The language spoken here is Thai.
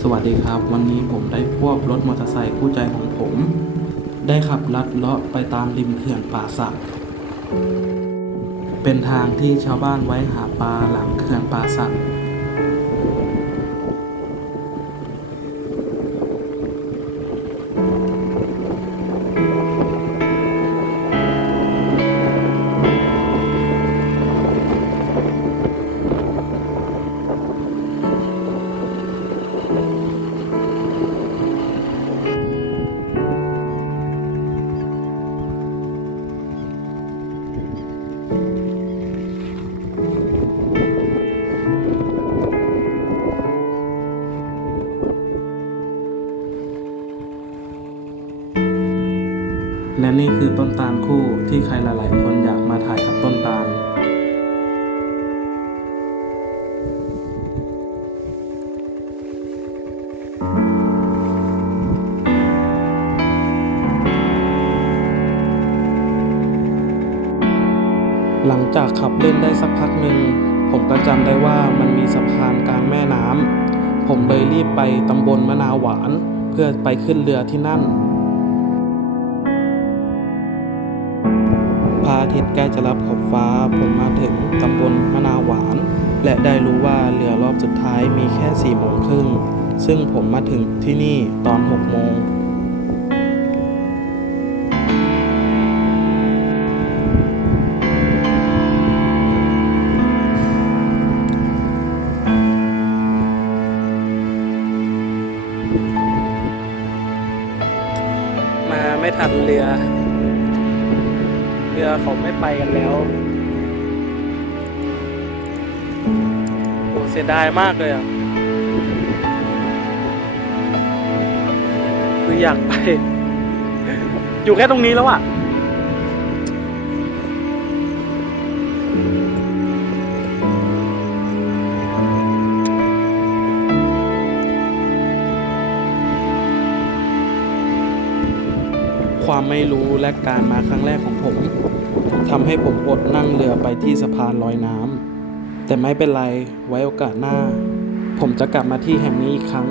สวัสดีครับ วันนี้ผมได้ควบรถมอเตอร์ไซค์คู่ใจของผม ได้ขับลัดเลาะไปตามริมเขื่อนป่าสัก เป็นทางที่ชาวบ้านไว้หาปลาหลังเขื่อนป่าสัก และนี่คือต้นตาลคู่ที่ใครหลายๆ คนอยากมาถ่ายกับต้นตาล หลังจากขับเล่นได้สักพักหนึ่ง ผมก็จำได้ว่ามันมีสะพานกลางแม่น้ำผมเลยรีบไปตำบลมะนาวหวาน เพื่อไปขึ้นเรือที่นั่น อาทิตย์ใกล้จะรับขอบฟ้า ผมมาถึงตำบลมะนาวหวาน และได้รู้ว่าเรือรอบสุดท้ายมีแค่4ี่โมงครึ่ง ซึ่งผมมาถึงที่นี่ตอน6โมงมาไม่ทันเรือ เรือเขาไม่ไปกันแล้วโอ้เสียดายมากเลยอะคืออยากไป อยู่แค่ตรงนี้แล้วอะ ความไม่รู้และการมาครั้งแรกของผมทำให้ผมอดนั่งเรือไปที่สะพานลอยน้ำแต่ไม่เป็นไรไว้โอกาสหน้า ผมจะกลับมาที่แห่งนี้อีกครั้ง